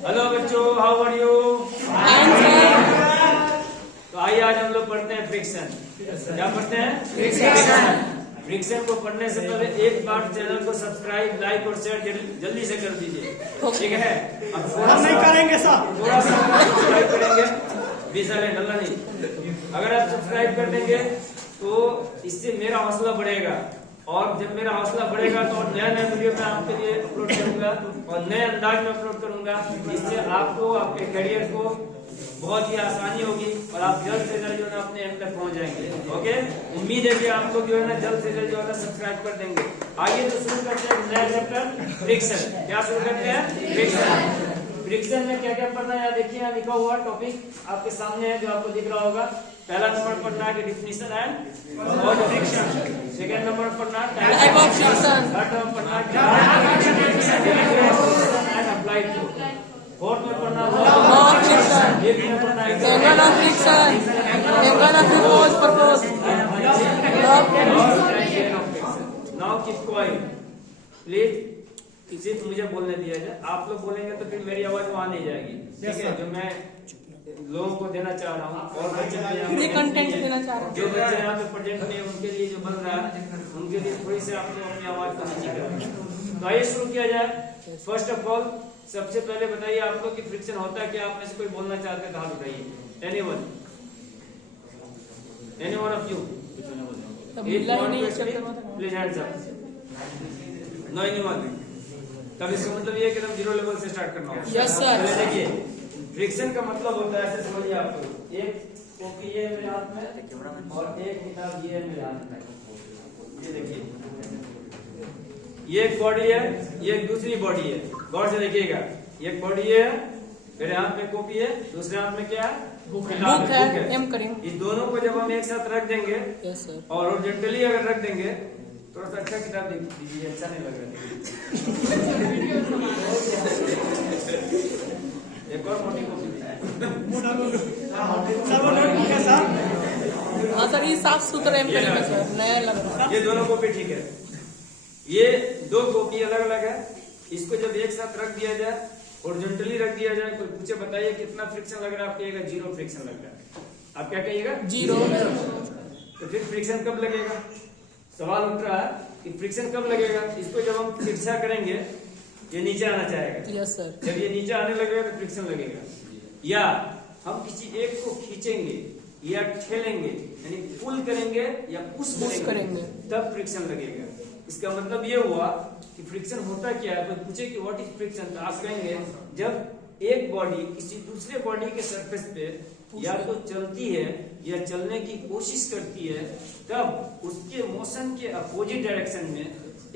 Hello बच्चों, how are you? तो आइए आज हम लोग पढ़ते हैं फ्रिक्शन। क्या पढ़ते हैं? फ्रिक्शन। फ्रिक्शन को पढ़ने से पहले एक बार चैनल को सब्सक्राइब, लाइक और शेयर जल्दी से कर दीजिए, ठीक है? अब हम नहीं करेंगे सर, थोड़ा सा सब्सक्राइब करेंगे, 20 साल डलना नहीं। अगर आप सब्सक्राइब कर देंगे तो इससे मेरा हौसला बढ़ेगा, और जब मेरा हौसला बढ़ेगा तो नया नया वीडियो मैं आपके लिए अपलोड करूंगा और नए अंदाज में अपलोड करूंगा। इससे आपको, आपके करियर को बहुत ही आसानी होगी और आप जल्द से जल्द जो है अपने एंड तक पहुंच जाएंगे। ओके, उम्मीद है कि आप लोग जो है ना जल्द से जल्द जो है सब्सक्राइब कर देंगे। आइए तो शुरू करते हैं नया चैप्टर फ्रिक्शन। क्या शुरू करते हैं? फ्रिक्शन। फ्रिक्शन में क्या क्या पढ़ना है देखिए, यहाँ लिखा हुआ टॉपिक आपके सामने है जो आपको दिख रहा होगा। पहला नंबर पढ़ना है definition and cause of friction. Second number पढ़ना है type of friction. Third number पढ़ना है एंड अप्लाइड टू। फोर्थ में पढ़ना है लॉ ऑफ फ्रिक्शन। फिफ्थ में पढ़ना है angle of friction, angle of force propose, now keep quiet please. सिर्फ मुझे बोलने दिया जाए, आप लोग बोलेंगे तो फिर मेरी आवाज वहां नहीं जाएगी, ठीक है? जो मैं लोगों को देना चाह रहा हूँ और बच्चे कंटेंट देना चाह रहा हूँ, जो बच्चे यहाँ पे प्रेजेंट नहीं, उनके लिए जो बन रहा है उनके लिए थोड़ी सी आप लोग अपनी आवाज को नीचे करें। तो आइए शुरू किया जाए। फर्स्ट ऑफ ऑल, सबसे पहले बताइए आप लोग की फ्रिक्शन होता है क्या? आप में से कोई बोलना चाहते हैं तो हाथ उठाइए। Anyone of you please hands up. No anyone. तब इसका मतलब ये है कि एकदम जीरो लेवल से स्टार्ट करना होगा। Yes sir. देखिए, फ्रिक्शन का मतलब होता है, ऐसे समझिए आप लोग, एक कॉपी ये है मेरे हाथ में और एक किताब ये है मेरे हाथ में। ये देखिए, ये एक बॉडी है, ये एक दूसरी बॉडी है। गौर से देखिएगा, एक बॉडी है, मेरे हाथ में कॉपी है, दूसरे हाथ में क्या है? बुक है, एम करें। इस दोनों को जब हम एक साथ रख देंगे यस सर, और हॉरिजॉन्टली अगर रख देंगे, थोड़ा सा अच्छा किताब दीजिए, अच्छा नहीं लग रहा। एक और मोटी कॉपी हाँ सर, ये साफ सुथरा एम करेंगे सर, नया लग रहा है। ये दोनों कॉपी ठीक है, ये दो कॉपी अलग अलग है। इसको जब एक साथ रख दिया जाए, हॉरिजॉन्टली रख दिया जाए, कोई पूछे बताइए कितना फ्रिक्शन लग रहा है? आप कहिएगा जीरो फ्रिक्शन लग रहा है। आप क्या कहिएगा? जीरो। तो फिर फ्रिक्शन कब लगेगा? सवाल उठ रहा है कि फ्रिक्शन कब लगेगा। इसको जब हम तिरछा करेंगे, ये नीचे आना चाहेगा। Yes sir. जब ये नीचे आने लगेगा तो फ्रिक्शन लगेगा। या हम किसी एक को खींचेंगे या ठेलेंगे, यानी पुल करेंगे या पुश करेंगे, तब फ्रिक्शन लगेगा। इसका मतलब ये हुआ कि फ्रिक्शन होता क्या है। तो पूछे कि व्हाट इज फ्रिक्शन, तो आप कहेंगे जब एक बॉडी किसी दूसरे बॉडी के सरफेस पे या तो चलती है या चलने की कोशिश करती है, तब उसके मोशन के अपोजिट डायरेक्शन में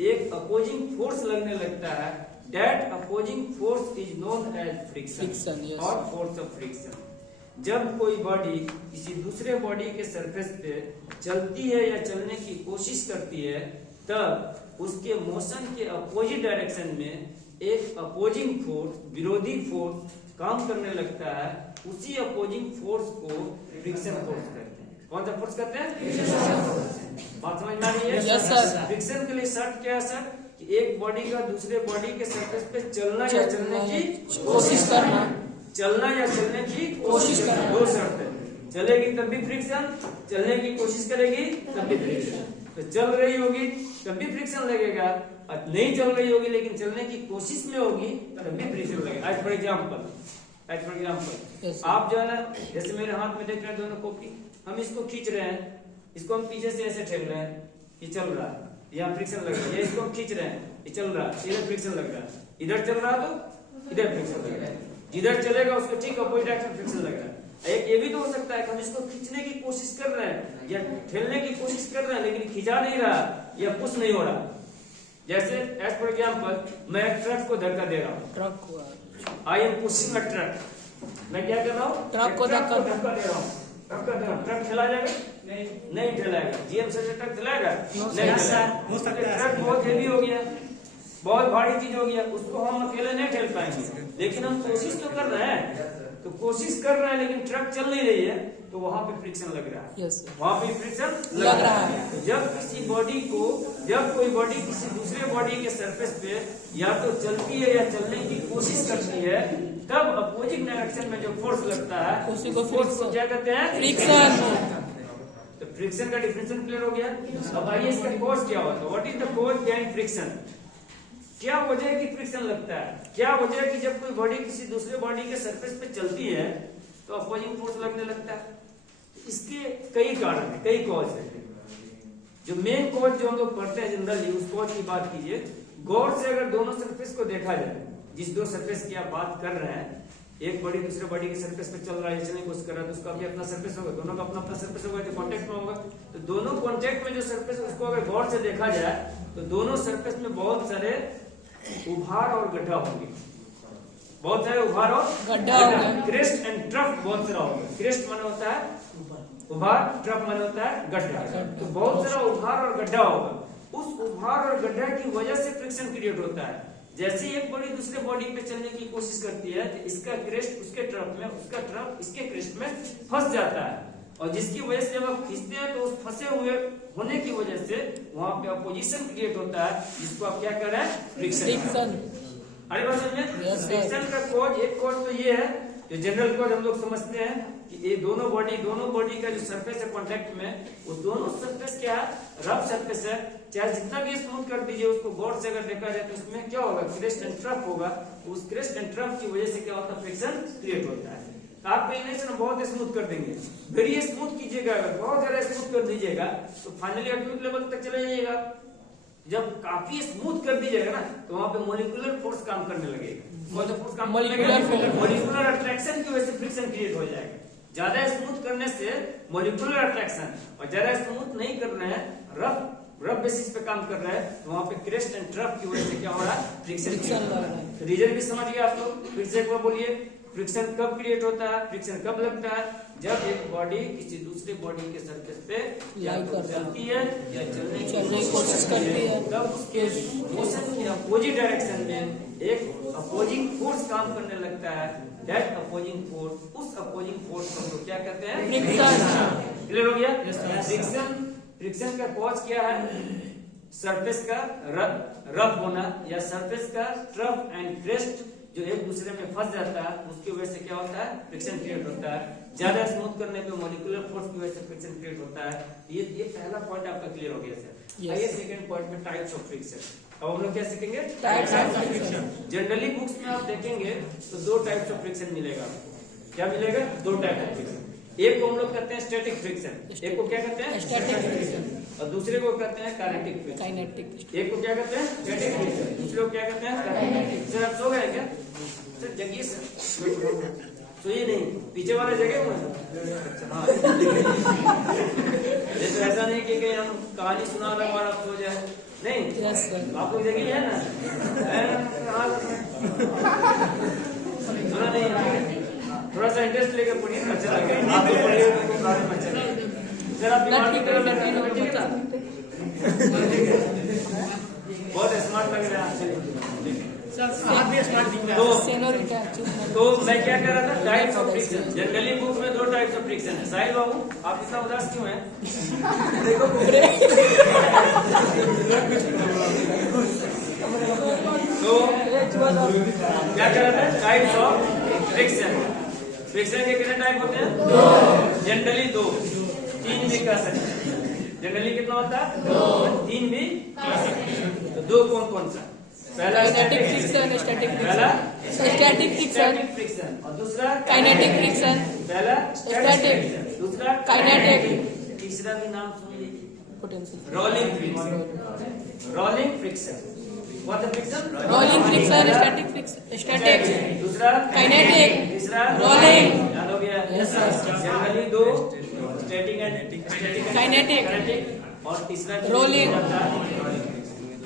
एक अपोजिंग फोर्स लगने लगता है। That opposing force is known as friction और फोर्स ऑफ फ्रिक्शन। जब कोई बॉडी किसी दूसरे बॉडी के सरफेस पे चलती है या चलने की कोशिश करती है, तब उसके मोशन के अपोजिट डायरेक्शन में एक अपोजिंग फोर्स, विरोधी फोर्स काम करने लगता है। उसी अपोजिंग फोर्स को फ्रिक्शन फोर्स कहते हैं। कौन सा फोर्स कहते हैं? बात समझ में आ रही है? Yes sir. फ्रिक्शन के लिए शर्त क्या है सर? कि एक बॉडी का दूसरे बॉडी के सरफेस पे चलना या चलने की कोशिश करना, चलना या चलने की कोशिश करना। दो शर्त है। चलेगी तब भी फ्रिक्शन, चलने की कोशिश करेगी तब भी फ्रिक्शन। तो चल रही होगी तब भी फ्रिक्शन लगेगा, और नहीं चल रही होगी लेकिन चलने की कोशिश में होगी तब भी फ्रिक्शन लगेगा। एज फॉर एग्जाम्पल, आप जो है ना, जैसे मेरे हाथ में देख रहे हैं दोनों कॉपी, हम इसको खींच रहे हैं, इसको हम पीछे से ऐसे ठेल रहे हैं, ये चल रहा है, यहाँ फ्रिक्शन लग रहा है। इसको हम खींच रहे हैं, ये चल रहा है, इधर फ्रिक्शन लग रहा है। इधर चल रहा तो इधर फ्रिक्शन लग रहा है। जिधर चलेगा उसको ठीक अपोजिट डायरेक्शन फ्रिक्शन लग रहा है। एक ये भी तो हो सकता है कि हम इसको खींचने की कोशिश कर रहे हैं या ठेलने की कोशिश कर रहे हैं, लेकिन खींचा नहीं रहा या पुश नहीं हो रहा। जैसे एज फॉर एग्जाम्पल, मैं एक ट्रक को धक्का दे रहा हूँ, ट्रक को, I am pushing a truck. मैं क्या कर रहा हूँ? ट्रक को धक्का दे रहा हूँ। ट्रक ठेला जाएगा? नहीं ठेलाएगा। जीएम से ट्रक ठेलाएगा? नहीं ठेलाएगा। ट्रक बहुत हेवी हो गया, बहुत भारी चीज हो गया, उसको हम अकेले नहीं ठेल पाएंगे, लेकिन हम कोशिश तो कर रहे हैं। तो कोशिश कर रहा है लेकिन ट्रक चल नहीं रही है, तो वहां पे फ्रिक्शन लग रहा है। Yes sir. वहां पे फ्रिक्शन लग रहा है। तो जब कोई बॉडी किसी दूसरे बॉडी के सरफेस पे या तो चलती है या चलने की कोशिश करती है, तब अपोजिट डायरेक्शन में जो फोर्स लगता है उसी को फोर्स को क्या कहते हैं? फ्रिक्शन। तो फ्रिक्शन का डिफिनेशन क्लियर हो गया। अब आइए इसका कॉज क्या होता है। What is the cause behind friction? क्या वजह है कि फ्रिक्शन लगता है? क्या वजह है कि जब कोई बॉडी किसी दूसरे बॉडी के सरफेस पे चलती है तो अपोजिंग फोर्स लगने लगता है? इसके कई कारण है, कई कॉज है। जो मेन कॉज जो हम लोग पढ़ते हैं जनरली, उस कॉज की बात कीजिए। गौर से अगर दोनों सरफेस को देखा जाए, जिस दो सरफेस की आप बात कर रहे हैं, एक बॉडी दूसरे बॉडी के सरफेस पे चल रहा है, चलने की कोशिश कर रहा है, तो उसका भी अपना सरफेस होगा, दोनों का अपना अपना सरफेस होगा, तो कांटेक्ट में होगा। तो दोनों कांटेक्ट में जो सरफेस है उसको अगर गौर से देखा जाए तो दोनों सरफेस में बहुत सारे उभार और गड्ढा होंगे, बहुत सारे उभार और गड्ढा होगा। क्रेस्ट एंड ट्रफ बहुत सारा होगा। क्रेस्ट माने होता है उभार, ट्रफ माने होता है गड्ढा। तो बहुत सारा उभार और गड्ढा होगा। उस उभार और गड्ढा की वजह से फ्रिक्शन क्रिएट होता है। जैसे एक बॉडी दूसरे बॉडी पे चलने की कोशिश करती है तो इसका क्रेस्ट उसके ट्रफ में, उसका ट्रफ इसके क्रेस्ट में फंस जाता है, और जिसकी वजह से जब आप खींचते हैं तो उस फंसे हुए होने की वजह से वहां पे अपोजिशन क्रिएट होता है, जिसको आप क्या कर रहे हैं? फ्रिक्शन। अरे बात समझ में? फ्रिक्शन का कॉज, एक कॉज तो ये है जो जनरल कॉज हम लोग समझते हैं कि ये दोनों बॉडी का जो सरफेस है कांटेक्ट में, वो दोनों सरफेस क्या है? रफ सरफेस है। चाहे जितना भी स्मूथ कर दीजिए, उसको गौर से अगर देखा जाए तो उसमें क्या होगा? क्रेस्ट एंड ट्रफ होगा। उस क्रेस्ट एंड ट्रफ की वजह से क्या होता है? फ्रिक्शन क्रिएट होता है। आप इमेजिन बहुत स्मूथ कर देंगे, फिर ये स्मूथ कीजिएगा, अगर बहुत ज्यादा स्मूथ कर दीजिएगा तो फाइनली एटॉमिक लेवल तक चले जाइएगा। जब काफी स्मूथ कर दीजिएगा ना, तो वहां पे मॉलिक्यूलर फोर्स काम करने लगेगा। मॉलिक्यूलर अट्रैक्शन की वजह से फ्रिक्शन क्रिएट हो जाएगा। ज्यादा स्मूथ करने से मॉलिक्यूलर अट्रैक्शन, और ज्यादा स्मूथ नहीं कर रहे हैं, रफ बेसिस पे काम कर रहा है, तो वहां पे क्रेस्ट एंड ट्रफ की वजह से क्या हो रहा है? फ्रिक्शन। रीजन भी समझ गए आप लोग? फिर से एक बार बोलिए, फ्रिक्शन कब क्रिएट होता है? फ्रिक्शन कब लगता है? जब एक बॉडी किसी दूसरे बॉडी के सरफेस पे या तो चलती है या चलने की कोशिश करती है, तब उसके मोशन के अपोजिट डायरेक्शन में एक अपोजिंग फोर्स काम करने लगता है। दैट अपोजिंग फोर्स, उस अपोजिंग फोर्स को हम लोग क्या कहते हैं? फ्रिक्शन। क्लियर हो गया? फ्रिक्शन का कॉज क्या है? सरफेस का रफ होना या सरफेस का ट्रफ एंड क्रेस्ट जो एक दूसरे में फंस जाता है, उसकी वजह से क्या होता है? फ्रिक्शन क्रिएट होता है। ज्यादा स्मूथ करने पे मॉलिक्यूलर फोर्स की वजह से फ्रिक्शन क्रिएट होता है। ये पहला पॉइंट आपका क्लियर हो गया सर। आइए सेकंड पॉइंट में टाइप्स ऑफ फ्रिक्शन। अब हम लोग क्या सीखेंगे? Types of friction. Generally books में आप देखेंगे तो दो टाइप्स ऑफ फ्रिक्शन मिलेगा। क्या मिलेगा? दो टाइप ऑफ फ्रिक्शन। एक को हम लोग कहते हैं स्टैटिक फ्रिक्शन, एक को क्या कहते हैं? स्टैटिक फ्रिक्शन, और दूसरे को कहते हैं काइनेटिक फ्रिक्शन। एक को क्या कहते हैं? स्टैटिक फ्रिक्शन, दूसरे को क्या कहते हैं? काइनेटिक। सर आप सो गए क्या? सर जगिए सर, सोइए नहीं, पीछे वाले जगह हुए। हाँ, तो ऐसा नहीं कि हम कहानी सुना रहे और आप सो जाए, नहीं। Yes sir. आप लोग जगी है ना? सुना नहीं? थोड़ा सा इंटरेस्ट लेकर पढ़िए, अच्छा लगेगा। आप लोग पढ़िए तो क्लास में अच्छा लगेगा। सर आप दिमाग की तरफ बहुत स्मार्ट लग रहा है तो मैं क्या कह रहा था? Types of friction. Generally book में दो टाइप्स ऑफ फ्रिक्शन है। साहिल बाबू आप इतना उदास क्यों हैं? तो क्या कह रहा था? Types of friction. फ्रिक्शन के कितने टाइप होते हैं? जनरली दो, तीन भी कह सकते हैं। जनरली कितना होता है? दो, तीन भी कह सकते हैं। तो दो कौन कौन सा? पहला स्टैटिक फ्रिक्शन, स्टैटिक फ्रिक्शन, और दूसरा काइनेटिक फ्रिक्शन। पहला स्टैटिक, दूसरा काइनेटिक, तीसरा भी नाम सुन लीजिए, potential rolling friction. Rolling friction, what the friction? Rolling friction, static friction, static, दूसरा काइनेटिक, तीसरा रोलिंग। याद हो गया? Yes sir. जनरली दो, स्टैटिक एंड काइनेटिक, और तीसरा रोलिंग।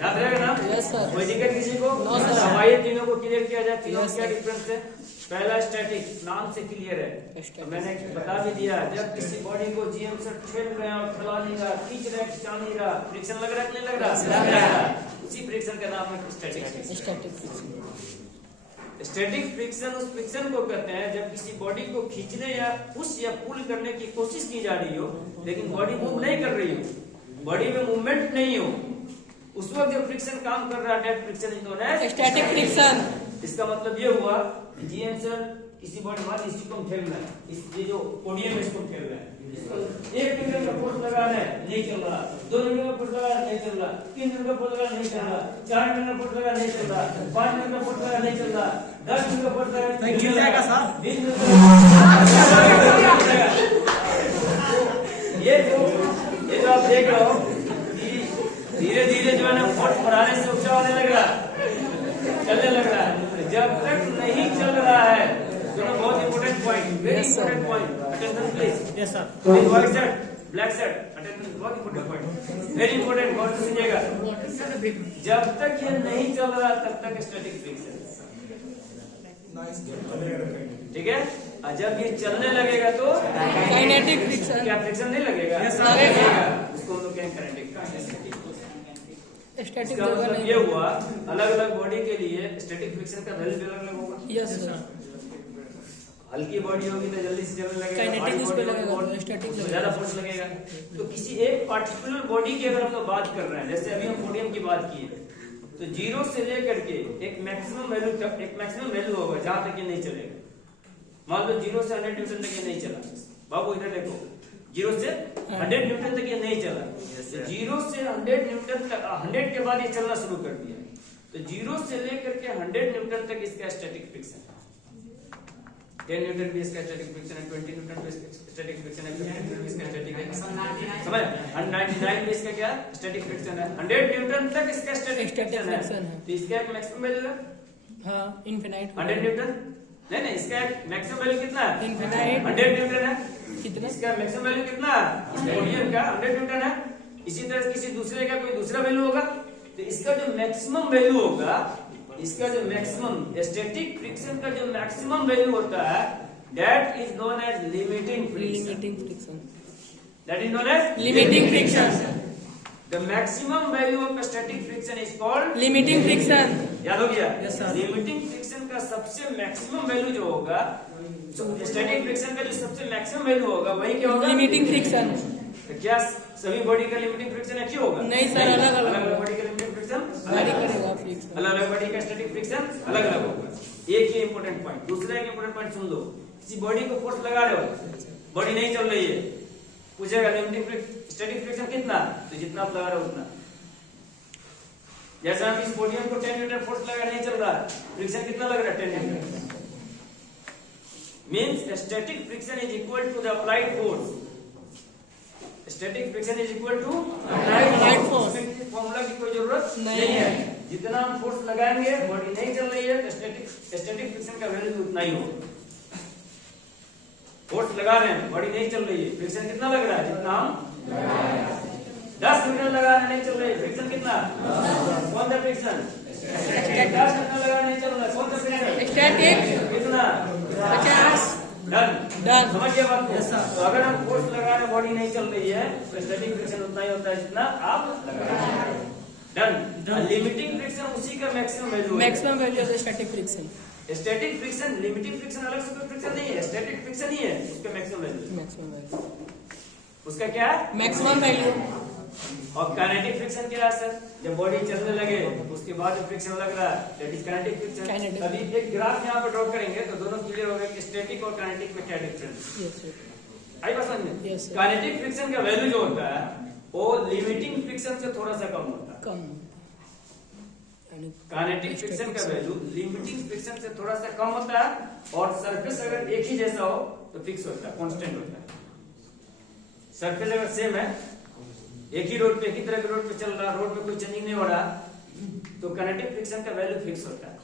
याद रहेगा ना? Yes sir. कोई दिक्कत किसी को? No sir. हमारे तीनों को क्लियर किया जाए। तीनों क्या डिफरेंस है? पहला स्टैटिक, नाम से क्लियर है, तो मैंने बता भी दिया। जब किसी बॉडी को जीएम से ठेल रहे हैं और फैला नहीं रहा, खींच रहे हैं, खिंचा नहीं रहा, फ्रिक्शन लग रहा है कि नहीं लग रहा? उसी फ्रिक्शन का नाम है स्टैटिक फ्रिक्शन। स्टैटिक फ्रिक्शन उस फ्रिक्शन को कहते हैं जब किसी बॉडी को खींचने या पुश या पुल करने की कोशिश की जा रही हो, लेकिन बॉडी मूव नहीं कर रही हो, बॉडी में मूवमेंट नहीं हो, उस वक्त जो फ्रिक्शन काम कर रहा है that friction is known as static friction. इसका मतलब ये हुआ जी एम सर किसी बॉडी मान इसको हम खेल रहे हैं, इस ये जो पोडियम है इसको खेल रहे हैं, एक न्यूटन का फोर्स लगा रहे हैं नहीं चल रहा, 2 न्यूटन का फोर्स लगा नहीं चल रहा, 3 न्यूटन का फोर्स लगा नहीं चल रहा, 4 न्यूटन का फोर्स लगा नहीं चल रहा, 5 न्यूटन का फोर्स लगा नहीं चल रहा, 10 न्यूटन का फोर्स लगा नहीं चल जाएगा साहब, 20 न्यूटन ये जो आप देख रहे हो धीरे धीरे जो है ना फोर्स बढ़ाने से ऊंचा होने लग रहा है, चलने लग रहा है। जब तक नहीं चल रहा है, दोनों बहुत important point, very important point, attention please. Yes sir. White shirt black shirt, attention, बहुत इंपोर्टेंट पॉइंट, वेरी इंपोर्टेंट, गौर से सुनिएगा। जब तक ये नहीं चल रहा तब तक स्टैटिक फ्रिक्शन, ठीक है। और जब ये चलने लगेगा तो काइनेटिक फ्रिक्शन। क्या फ्रिक्शन नहीं लगेगा? लगेगा। उसको हम लोग कहेंगे काइनेटिक। स्टैटिक इसका मतलब ये हुआ अलग अलग बॉडी के लिए स्टैटिक फ्रिक्शन का वैल्यू अलग अलग होगा। Yes sir. हल्की बॉडी होगी तो जल्दी से चलने लगेगा, काइनेटिक उस पे लगेगा, स्टैटिक तो ज्यादा फोर्स लगेगा। तो किसी एक पार्टिकुलर बॉडी की अगर हम लोग बात कर रहे हैं, जैसे अभी हम पोडियम की बात की है, तो 0 से लेकर के एक मैक्सिमम वैल्यू तक, एक मैक्सिमम वैल्यू होगा जहां तक ये नहीं चलेगा। मान लो 0 से 100 न्यूटन तक ये नहीं चला, बाबू इधर देखो, 0 से 100 न्यूटन तक ये नहीं चला, 0 से 100 न्यूटन तक, 100 के बाद ये चलना शुरू कर दिया, तो 0 से लेकर के 100 न्यूटन तक इसका स्टैटिक फ्रिक्शन है। 10 न्यूटन भी इसका स्टैटिक फ्रिक्शन है, 20 न्यूटन भी इसका स्टैटिक फ्रिक्शन है, 50 न्यूटन भी इसका स्टैटिक है, समझ? 99 भी इसका क्या स्टैटिक फ्रिक्शन है, 100 न्यूटन तक इसका स्टैटिक फ्रिक्शन है। तो इसका एक मैक्सिमम वैल्यू है, हाँ इनफिनाइट 100 न्यूटन। नहीं, इसका एक मैक्सिमम वैल्यू कितना है? इनफिनाइट 100 न्यूटन है। कितना? इसका मैक्सिमम वैल्यू कितना है? पोडियम का 100 न्यूटन है। इसी तरह किसी दूसरे का कोई दूसरा वैल्यू होगा, तो इसका जो मैक्सिमम वैल्यू होगा, इसका जो मैक्सिमम स्टैटिक फ्रिक्शन का जो मैक्सिमम वैल्यू होता है, that is known as limiting friction. Limiting friction. That is known as limiting friction. The maximum value of static friction is called limiting friction. याद हो गया? Yes, sir. लिमिटिंग फ्रिक्शन का सबसे maximum value जो होगा, static friction का जो सबसे मैक्सिमम वैल्यू होगा, वही क्या होगा? Limiting friction. तो क्या सभी बॉडी का लिमिटिंग फ्रिक्शन एक ही होगा? नहीं सर, अलग अलग अलग बॉडी का लिमिटिंग फ्रिक्शन अलग करेगा फ्रिक्शन। अलग अलग बॉडी का स्टैटिक फ्रिक्शन अलग अलग होगा। एक ही इंपोर्टेंट पॉइंट। दूसरा एक इंपोर्टेंट पॉइंट सुन लो, किसी बॉडी को फोर्स लगा रहे हो, बॉडी नहीं चल रही है, पूछेगा लिमिटिंग स्टैटिक फ्रिक्शन कितना, तो जितना आप लगा रहे हो उतना। जैसे हम इस पोडियम को 10 न्यूटन फोर्स लगा नहीं चल रहा, फ्रिक्शन कितना लग रहा है? 10 newton. Means static friction is equal to the applied force. Static friction is equal to applied force. Formula की कोई जरूरत नहीं है। जितना हम फोर्स लगाएंगे, बॉडी नहीं चल रही है, तो स्टैटिक फ्रिक्शन का वैल्यू उतना ही होगा। फोर्स लगा रहे हैं, बॉडी नहीं चल रही है, फ्रिक्शन कितना लग रहा है? जितना हम 10 न्यूटन लगा रहे नहीं चल रही, फ्रिक्शन कितना? कौन सा फ्रिक्शन? 10 न्यूटन लगा नहीं चल रहा, कौन सा फ्रिक्शन? स्टैटिक कितना? 50। डन। डन। समझ गया बात को? तो अगर हम फोर्स लगा रहे, बॉडी नहीं चल रही है, तो स्टैटिक फ्रिक्शन उतना ही होता है जितना आप लगा रहे हैं। डन। लिमिटिंग फ्रिक्शन उसी का मैक्सिमम वैल्यू है। Maximum value of static friction. Static friction, limiting friction अलग से कोई फ्रिक्शन नहीं है, स्टैटिक फ्रिक्शन ही है, उसका मैक्सिमम वैल्यू। मैक्सिमम वैल्यू उसका क्या है? Maximum value. और काइनेटिक फ्रिक्शन क्या है सर? जब बॉडी चलने लगे उसके बाद जो फ्रिक्शन लग रहा है, that is kinetic friction. Kinetic. अभी एक ग्राफ यहाँ पे ड्रॉ करेंगे तो दोनों क्लियर हो गए कि स्टैटिक और काइनेटिक में क्या डिफरेंस है। Yes sir. आई बात समझ में? Yes, sir. काइनेटिक फ्रिक्शन का वैल्यू जो होता है वो लिमिटिंग फ्रिक्शन से थोड़ा सा कम होता है। कम। काइनेटिक फ्रिक्शन का वैल्यू लिमिटिंग फ्रिक्शन से थोड़ा सा कम होता है, और सरफेस अगर एक ही जैसा हो तो फिक्स होता है, कांस्टेंट होता है। सरफेस अगर सेम है, एक ही रोड पे, एक ही तरह के रोड पे चल रहा, रोड में कोई चेंजिंग नहीं हो रहा, तो काइनेटिक फ्रिक्शन का वैल्यू फिक्स होता है।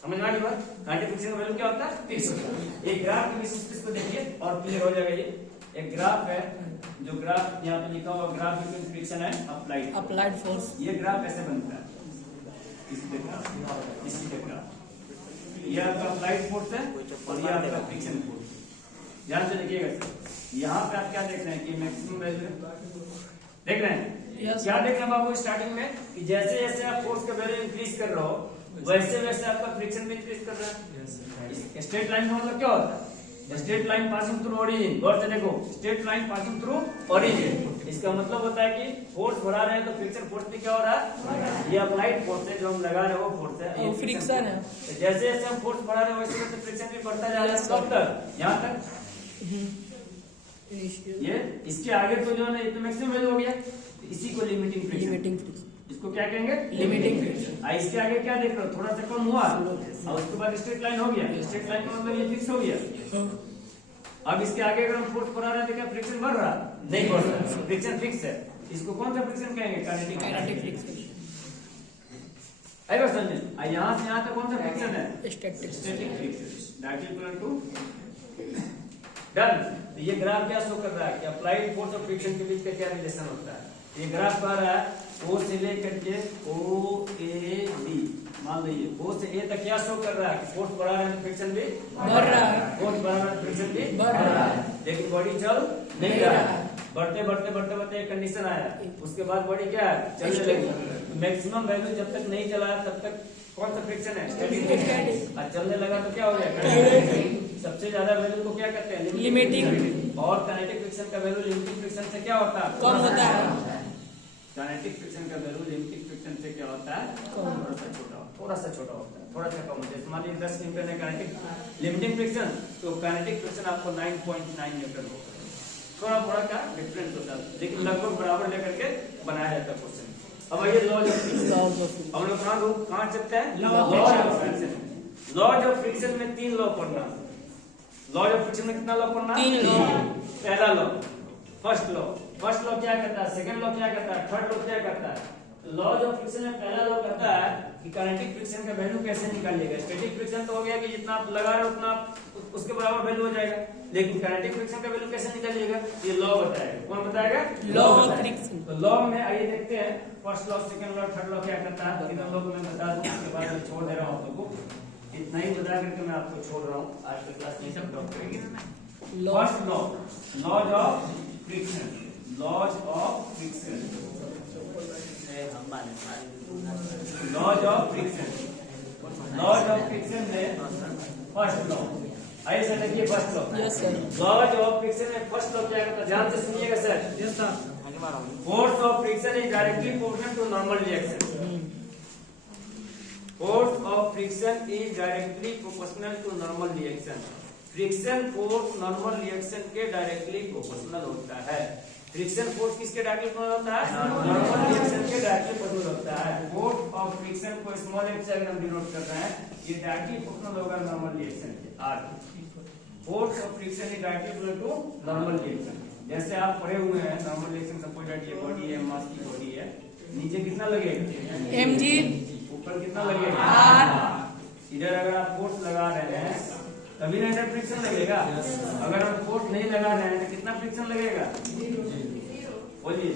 समझ में आ गई बात? काइनेटिक फ्रिक्शन का वैल्यू क्या होता है? फिक्स होता है। एक ग्राफ के बेसिस पे देखिए और क्लियर हो जाएगा। ये एक ग्राफ है, जो ग्राफ यहाँ पे लिखा हुआ graph between friction and applied applied force. ये ग्राफ ऐसे बनता है, इसी के ग्राफ, ये आपका अप्लाइड फोर्स है और ये आपका फ्रिक्शन फोर्स। ध्यान से देखिएगा सर, यहाँ पे आप क्या देख रहे हैं कि मैक्सिमम वैल्यू देख रहे हैं। Yes. क्या देख रहे हैं बाबू? स्टार्टिंग में कि जैसे जैसे आप फोर्स का वैल्यू इंक्रीज कर रहे हो, वैसे वैसे आपका फ्रिक्शन भी इंक्रीज कर रहा है। स्ट्रेट लाइन का मतलब क्या होता है? Straight line passing through origin. गौर से देखो, straight line passing through origin, इसका मतलब होता है कि फोर्स बढ़ा रहे हैं तो फ्रिक्शन फोर्स भी क्या हो रहा है? ये अप्लाइड फोर्स है जो हम लगा रहे हैं, वो फोर्स है, ये फ्रिक्शन है। तो जैसे जैसे हम फोर्स बढ़ा रहे हैं वैसे वैसे फ्रिक्शन भी बढ़ता जा रहा है। कब तक? यहाँ तक ये इसके आगे तो जो है ना ये तो मैक्सिमम वैल्यू हो गया, तो इसी को लिमिटिंग फ्रिक्शन, इसको क्या कहेंगे? Limiting friction. इसके आगे क्या देख रहे हो? थोड़ा सा कम हुआ और उसके बाद स्ट्रेट लाइन हो गया। स्ट्रेट लाइन का मतलब ये फिक्स हो गया। अब इसके आगे अगर हम फोर्स बढ़ा रहे हैं तो क्या फ्रिक्शन बढ़ रहा? नहीं बढ़ रहा, फ्रिक्शन फिक्स है। इसको कौन सा फ्रिक्शन कहेंगे? Kinetic friction. आएगा समझ? यहाँ से यहाँ तक कौन सा फ्रिक्शन है? Static friction. That is equal to done. तो ये ग्राफ क्या शो कर रहा है कि अप्लाइड फोर्स और फ्रिक्शन के बीच का क्या रिलेशन होता है? ये ग्राफ कह रहा है O से लेकर के O A B, मान लीजिए O से A तक क्या शो कर रहा है कि फोर्स बढ़ा रहा है तो फ्रिक्शन भी बढ़ रहा है, फोर्स बढ़ा रहा है फ्रिक्शन भी बढ़ रहा है, लेकिन बॉडी चल नहीं रहा है। बढ़ते बढ़ते बढ़ते बढ़ते एक कंडीशन आया, उसके बाद बॉडी क्या है? चलने लगी। मैक्सिमम वैल्यू जब तक नहीं चला तब तक कौन सा फ्रिक्शन है? स्टैटिक। और चलने लगा तो क्या हो गया? सबसे ज्यादा वैल्यू को क्या कहते हैं? लिमिटिंग। और काइनेटिक फ्रिक्शन का वैल्यू लिमिटिंग फ्रिक्शन से क्या होता है? कम होता है। काइनेटिक फ्रिक्शन का वैल्यू लिमिटिंग फ्रिक्शन से क्या होता है? थोड़ा सा छोटा होता है, थोड़ा सा कम होता है। मान लीजिए 10 न्यूटन है काइनेटिक लिमिटिंग फ्रिक्शन, तो काइनेटिक फ्रिक्शन आपको 9.9 न्यूटन होगा। थोड़ा थोड़ा का डिफरेंस होता है, लेकिन लगभग बराबर लेकर के बनाया जाता है क्वेश्चन। अब ये लॉज ऑफ फ्रिक्शन हम लोग कहाँ चलते हैं? Laws of friction. Laws of friction में 3 लॉ पढ़ना। लॉज ऑफ फ्रिक्शन में कितना लॉ पढ़ना? 3 लॉ। पहला law first law. First law क्या कहता है? सेकंड लॉ क्या कहता है? थर्ड लॉ क्या कहता है? लॉज ऑफ फ्रिक्शन में पहला लॉ कहता है कि काइनेटिक फ्रिक्शन का वैल्यू कैसे निकालिएगा। स्टैटिक फ्रिक्शन तो हो गया कि जितना आप लगा रहे हो उतना उसके बराबर वैल्यू हो जाएगा, लेकिन काइनेटिक फ्रिक्शन का वैल्यू कैसे निकालिएगा ये लॉ बताएगा। कौन बताएगा? Law of friction. तो लॉ में आइए देखते हैं first law, second law, third law क्या करता है। इन लोगों को मैं बता दूं, उसके बाद मैं छोड़ दे रहा हूं आप लोगों को। इतना ही बता करके मैं आपको छोड़ रहा हूं। आज की क्लास ये सब ड्रॉप करेंगे। First law, laws of friction. Laws of friction, laws of friction, laws of friction में फर्स्ट लॉ। आइए सर देखिए first law. Yes sir. Laws of friction में फर्स्ट लॉ क्या करता है? ध्यान से सुनिएगा sir. Yes sir. Force of friction is directly proportional to normal reaction. Force of friction is directly proportional to normal reaction. Friction force normal reaction के directly proportional होता है। फ्रिक्शन फोर्स किसके डायरेक्टली प्रोपोर्शनल होता है? Normal reaction के directly proportional होता है। Force of friction को स्मॉल f से अगर हम डिनोट कर रहे हैं, ये डायरेक्टली प्रोपोर्शनल होगा नॉर्मल रिएक्शन के। R force of friction is directly proportional to normal reaction. जैसे आप पढ़े हुए हैं नॉर्मल रिएक्शन सपोज दैट ये बॉडी है, मास की बॉडी है, नीचे कितना लगेगा? mg, ऊपर कितना लगेगा? r। इधर अगर आप फोर्स लगा रहे हैं तभी ना इधर फ्रिक्शन लगेगा। अगर हम फोर्स नहीं लगा रहे हैं तो कितना फ्रिक्शन लगेगा? बोलिए,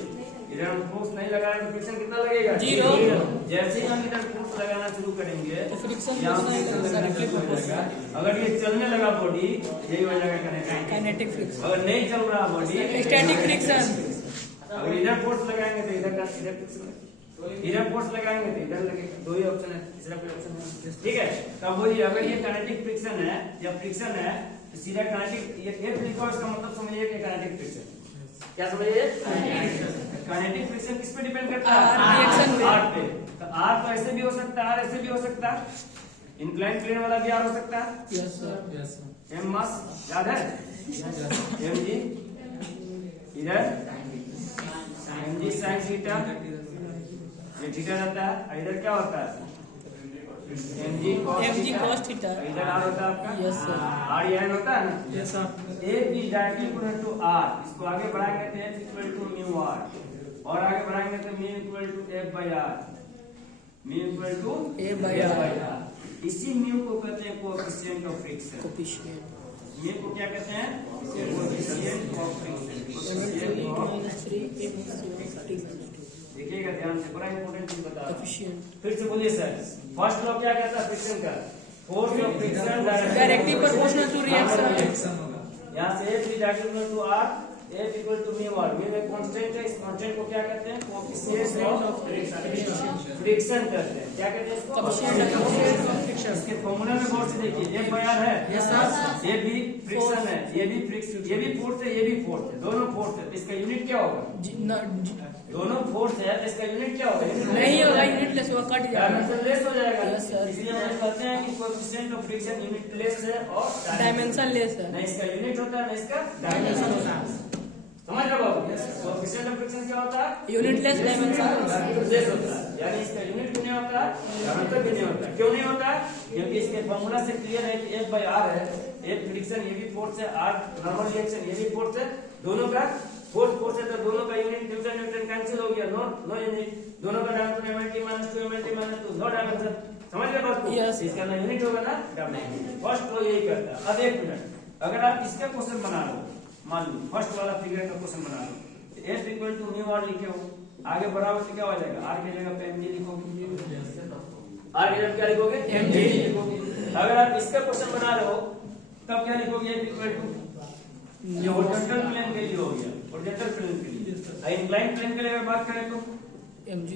इधर हम फोर्स नहीं लगा रहे हैं तो फ्रिक्शन कितना लगेगा? 0। जैसे ही हम इधर फोर्स लगाना शुरू करेंगे तो फ्रिक्शन लगेगा। अगर ये चलने लगा बॉडी, यही हो जाएगा काइनेटिक फ्रिक्शन। अगर नहीं चल रहा बॉडी, स्टैटिक फ्रिक्शन। अगर इधर फोर्स लगाएंगे तो इधर फ्रिक्शन, इधर फोर्स लगाएंगे तो इधर लगेगा। दो ही ऑप्शन है, तीसरा कोई ऑप्शन नहीं। ठीक है, तब बोलिए अगर ये काइनेटिक फ्रिक्शन है या फ्रिक्शन है तो सीधा काइनेटिक, ये F लिखो, इसका मतलब समझिए कि काइनेटिक फ्रिक्शन। क्या समझिए? काइनेटिक फ्रिक्शन किस पे डिपेंड करता है? रिएक्शन पे। R पे। तो R तो ऐसे भी हो सकता है, R ऐसे भी हो सकता है, इंक्लाइन प्लेन वाला भी R हो सकता है। Yes sir. Yes sir. M मास याद है? mg इधर mg sin थीटा, ये थीटा रहता है। इधर क्या होता है? mg cos theta. इधर r होता है आपका। Yes sir. r यह होता है ना? Yes sir. F is directly equal to r। इसको आगे बढ़ाएंगे तो F equal to mu r, और आगे बढ़ाएंगे तो mu equal to F by r, mu equal to F by r। इसी mu को कहते हैं कोएफिशिएंट ऑफ फ्रिक्शन। कोएफिशिएंट ये को क्या कहते हैं? Coefficient of friction. देखिएगा ध्यान से, बड़ा इंपॉर्टेंट चीज बता रहा हूं। फिर से बोलिए सर, फर्स्ट लॉ क्या कहता है फ्रिक्शन का? Force of friction directly proportional to reaction. यहां से F is directly equal to R, F equal to mu R, mu एक कांस्टेंट है, इस कांस्टेंट को क्या कहते हैं? कोएफिशिएंट ऑफ फ्रिक्शन कहते हैं। क्या कहते हैं इसको? Coefficient of friction. इसके फॉर्मूला में गौर से देखिए, F बाय R है, यस सर, ये भी फ्रिक्शन है, ये भी फ्रिक्शन, ये भी फोर्स है, ये भी फोर्स है, दोनों फोर्स है, इसका यूनिट क्या होगा? दोनों फोर्स है, इसका यूनिट क्या होगा? नहीं होगा, यूनिटलेस होगा, कट जाएगा, डायमेंशनलेस हो जाएगा। Yes sir. इसलिए हम कहते हैं कि कोएफिशिएंट ऑफ फ्रिक्शन यूनिटलेस है और डायमेंशन लेस है। नहीं इसका यूनिट होता है, नहीं इसका डायमेंशन होता है। समझ रहे हो बाबू? कोएफिशिएंट ऑफ फ्रिक्शन क्या होता है? यूनिटलेस, डायमेंशनलेस होता है, यानी इसका यूनिट भी नहीं होता, डायमेंशन भी नहीं होता। क्यों नहीं होता? क्योंकि इसके फॉर्मूला से क्लियर है कि F बाय R है, F फ्रिक्शन ये भी फोर्स है, R नॉर्मल रिएक्शन ये भी फोर्स है, दोनों का फोर्स है, तो दोनों का यूनिट न्यूटन न्यूटन कैंसिल हो गया, नो यूनिट, दोनों का dimension mlt minus 2 mlt minus 2, no dimension. समझ गए बात को? Yes. इसका ना यूनिट होगा ना डायमेंशन। फर्स्ट लो यही करता है। अब एक मिनट, अगर आप इसका क्वेश्चन बना लो, मान लो फर्स्ट वाला फिगर का क्वेश्चन बना लो, F equal to mu R लिखे हो, आगे बराबर से क्या हो जाएगा? R की जगह पे mg लिखोगे, R की जगह क्या लिखोगे? mg लिखोगे। अगर आप इसका क्वेश्चन बना रहे हो तब क्या लिखोगे? F इक्वल टू, ये हॉरिजॉन्टल प्लेन के लिए हो गया, हॉरिजॉन्टल प्लेन के लिए। इंक्लाइन प्लेन के लिए अगर बात करें तो mg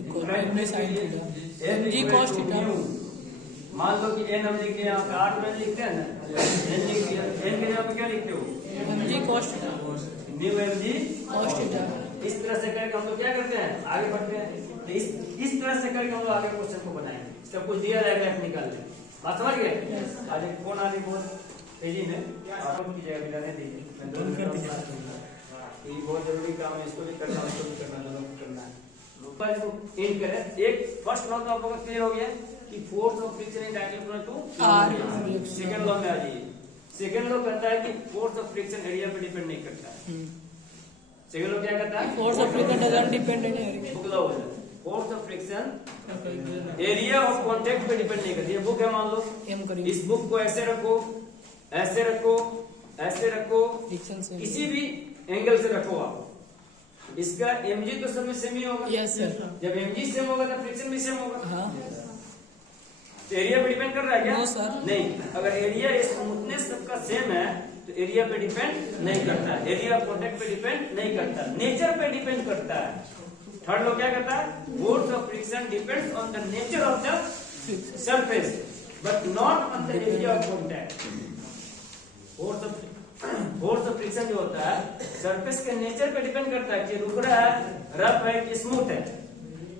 cos थीटा। मान लो कि n हम लिखते हैं, यहाँ पे 8 में लिखते हैं ना, n के जगह पे क्या लिखते हो? mg cos theta, mu mg cos theta. इस तरह से करके हम लोग क्या करते हैं? आगे बढ़ते हैं। तो इस तरह से करके हम लोग आगे क्वेश्चन को बनाएंगे। सब कुछ दिया जाएगा, F निकाल लें। बात समझ गए? आज एक फोन आ रही बहुत तेजी में, आप लोग कीजिएगा, बिलाने दीजिए, मैं दोनों कर दूंगा। ये बहुत जरूरी काम है, इसको भी करना है, उसको भी करना, दोनों को करना है। इन करें, एक फर्स्ट लॉ तो आप लोगों को क्लियर हो गया कि force of friction in direction to R। Second law में आ जाइए। सेकंड लॉ कहता है कि फोर्स ऑफ फ्रिक्शन एरिया पे डिपेंड नहीं करता है। सेकंड लॉ क्या कहता है? Force of friction doesn't depend on area. Book law हो जाए, force of friction area of contact पे डिपेंड नहीं करती है। बुक है, मान लो m करेंगे, इस बुक को ऐसे रखो, ऐसे रखो, ऐसे रखो, फ्रिक्शन से किसी भी एंगल से रखो आप, इसका mg तो सब में सेम ही होगा। Yes sir. जब mg सेम होगा तो फ्रिक्शन भी सेम होगा। हाँ तो एरिया पे डिपेंड कर रहा है क्या? No sir. नहीं, अगर एरिया स्मूथनेस सबका सेम है तो एरिया पे डिपेंड नहीं करता, एरिया कांटेक्ट पे डिपेंड नहीं करता, नेचर पे डिपेंड करता है। थर्ड लो क्या कहता है? Force of friction depends on the nature of the surface but not on the area of contact. Force of friction जो होता है सरफेस के नेचर पे डिपेंड करता है कि रुक रहा है, रफ है कि स्मूथ है,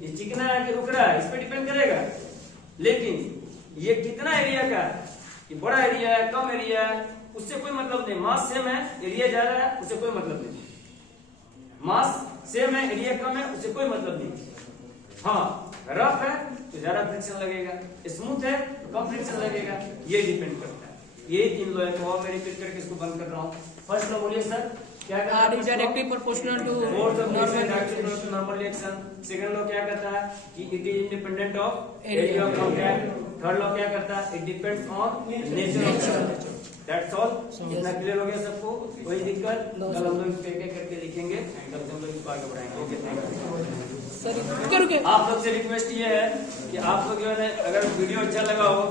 ये चिकना है कि रुक रहा है, इस पे डिपेंड करेगा। लेकिन ये कितना एरिया का है, कि बड़ा एरिया है, कम एरिया है, उससे कोई मतलब नहीं। मास सेम है, एरिया ज्यादा है, उससे कोई मतलब नहीं। मास सेम है, एरिया कम है, उससे कोई मतलब नहीं। हाँ, रफ है तो ज्यादा फ्रिक्शन लगेगा, स्मूथ है तो कम फ्रिक्शन लगेगा, ये डिपेंड करता है। ये 3 लॉ है, तो और मैं रिपीट करके इसको बंद कर रहा हूँ। फर्स्ट लॉ बोलिए सर, क्या कहता है? R is directly proportional to force of normal friction reaction. Direction to normal reaction. Second law क्या कहता है कि it is independent of Area. Area of contact. Third law क्या कहता है? It depends on nature of. That's all. इतना clear हो गया सबको? कोई दिक्कत? कल हम लोग इसको एक-एक करके लिखेंगे, कल से हम लोग इसको आगे बढ़ाएंगे। Okay, thank you sir. रुके आप लोग से रिक्वेस्ट ये है कि आप लोग जो है अगर वीडियो अच्छा लगा हो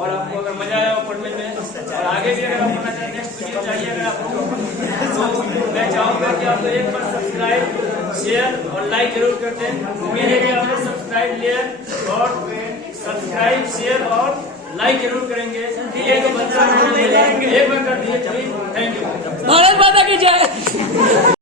और आपको अगर मजा आया हो पढ़ने में और आगे भी अगर आप पढ़ना चाहते हैं, नेक्स्ट वीडियो चाहिए अगर आपको, तो मैं चाहूंगा कि आप लोग एक बार सब्सक्राइब, शेयर और लाइक जरूर करते हैं। उम्मीद है कि आप लोग सब्सक्राइब, शेयर और लाइक जरूर करेंगे। ये तो बच्चा एक बार कर दिए। Thank you. भारत माता की जय।